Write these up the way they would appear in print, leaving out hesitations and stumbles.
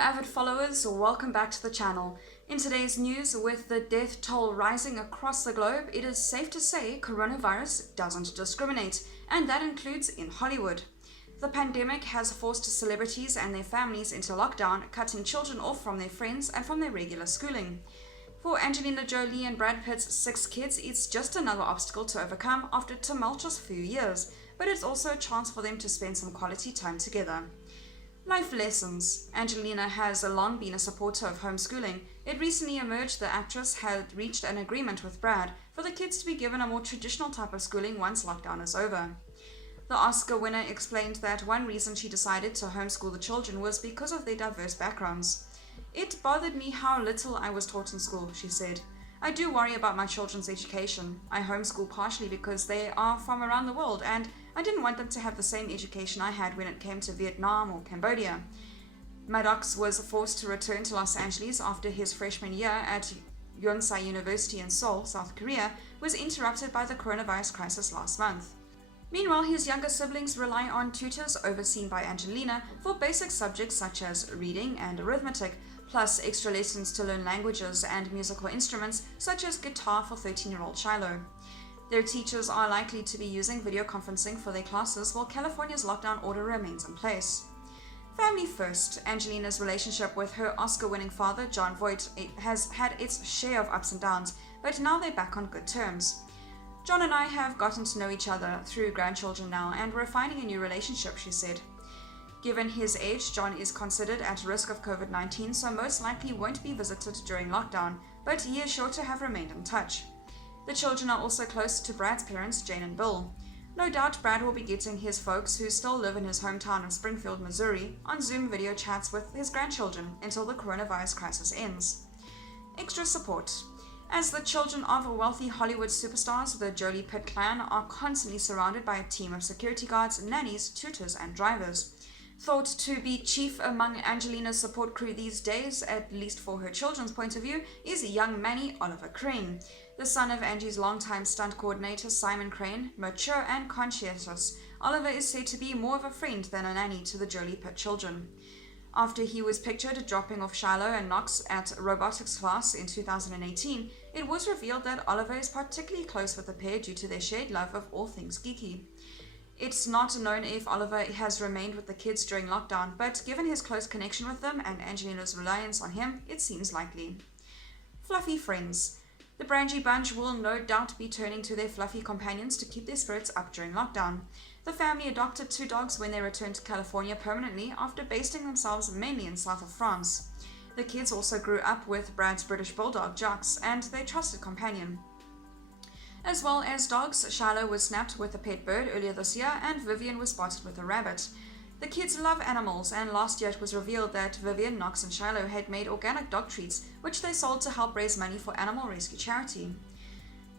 avid followers, welcome back to the channel. In today's news, with the death toll rising across the globe, it is safe to say coronavirus doesn't discriminate, and that includes in Hollywood. The pandemic has forced celebrities and their families into lockdown, cutting children off from their friends and from their regular schooling. For Angelina Jolie and Brad Pitt's 6 kids, it's just another obstacle to overcome after a tumultuous few years, but it's also a chance for them to spend some quality time together. Life lessons. Angelina has long been a supporter of homeschooling. It recently emerged the actress had reached an agreement with Brad for the kids to be given a more traditional type of schooling once lockdown is over. The Oscar winner explained that one reason she decided to homeschool the children was because of their diverse backgrounds. "It bothered me how little I was taught in school," she said. "I do worry about my children's education. I homeschool partially because they are from around the world and I didn't want them to have the same education I had when it came to Vietnam or Cambodia." Maddox was forced to return to Los Angeles after his freshman year at Yonsei University in Seoul, South Korea, was interrupted by the coronavirus crisis last month. Meanwhile, his younger siblings rely on tutors overseen by Angelina for basic subjects such as reading and arithmetic, plus extra lessons to learn languages and musical instruments such as guitar for 13-year-old Shiloh. Their teachers are likely to be using video conferencing for their classes while California's lockdown order remains in place. Family first. Angelina's relationship with her Oscar-winning father, Jon Voight, has had its share of ups and downs, but now they're back on good terms. "John and I have gotten to know each other through grandchildren now, and we're finding a new relationship," she said. Given his age, John is considered at risk of COVID-19, so most likely won't be visited during lockdown, but he is sure to have remained in touch. The children are also close to Brad's parents, Jane and Bill. No doubt Brad will be getting his folks, who still live in his hometown of Springfield, Missouri, on Zoom video chats with his grandchildren until the coronavirus crisis ends. Extra support. As the children of wealthy Hollywood superstars, the Jolie Pitt clan are constantly surrounded by a team of security guards, nannies, tutors, and drivers. Thought to be chief among Angelina's support crew these days, at least for her children's point of view, is young Manny Oliver Crane. The son of Angie's longtime stunt coordinator Simon Crane, mature and conscientious, Oliver is said to be more of a friend than a nanny to the Jolie Pitt children. After he was pictured dropping off Shiloh and Knox at robotics class in 2018, it was revealed that Oliver is particularly close with the pair due to their shared love of all things geeky. It's not known if Oliver has remained with the kids during lockdown, but given his close connection with them and Angelina's reliance on him, it seems likely. Fluffy friends. The Brangy bunch will no doubt be turning to their fluffy companions to keep their spirits up during lockdown. The family adopted 2 dogs when they returned to California permanently after basing themselves mainly in south of France. The kids also grew up with Brad's British bulldog, Jax, and their trusted companion. As well as dogs, Shiloh was snapped with a pet bird earlier this year, and Vivian was spotted with a rabbit. The kids love animals, and last year it was revealed that Vivian, Knox, and Shiloh had made organic dog treats, which they sold to help raise money for animal rescue charity.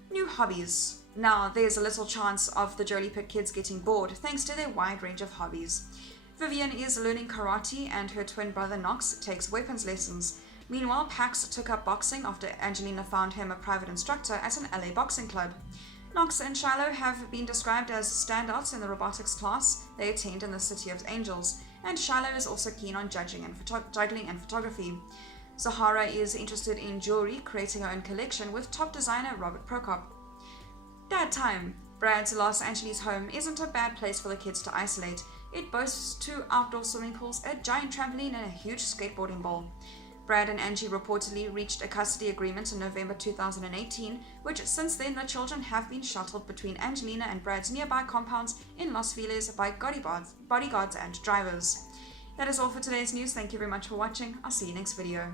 New hobbies. Now, there's a little chance of the Jolie Pitt kids getting bored thanks to their wide range of hobbies. Vivian is learning karate, and her twin brother Knox takes weapons lessons. Meanwhile, Pax took up boxing after Angelina found him a private instructor at an LA boxing club. Knox and Shiloh have been described as standouts in the robotics class they attend in the City of Angels, and Shiloh is also keen on juggling and photography. Zahara is interested in jewelry, creating her own collection with top designer Robert Prokop. Dad time. Brad's Los Angeles home isn't a bad place for the kids to isolate. It boasts 2 outdoor swimming pools, a giant trampoline, and a huge skateboarding bowl. Brad and Angie reportedly reached a custody agreement in November 2018, which since then the children have been shuttled between Angelina and Brad's nearby compounds in Los Feliz by bodyguards and drivers. That is all for today's news. Thank you very much for watching. I'll see you next video.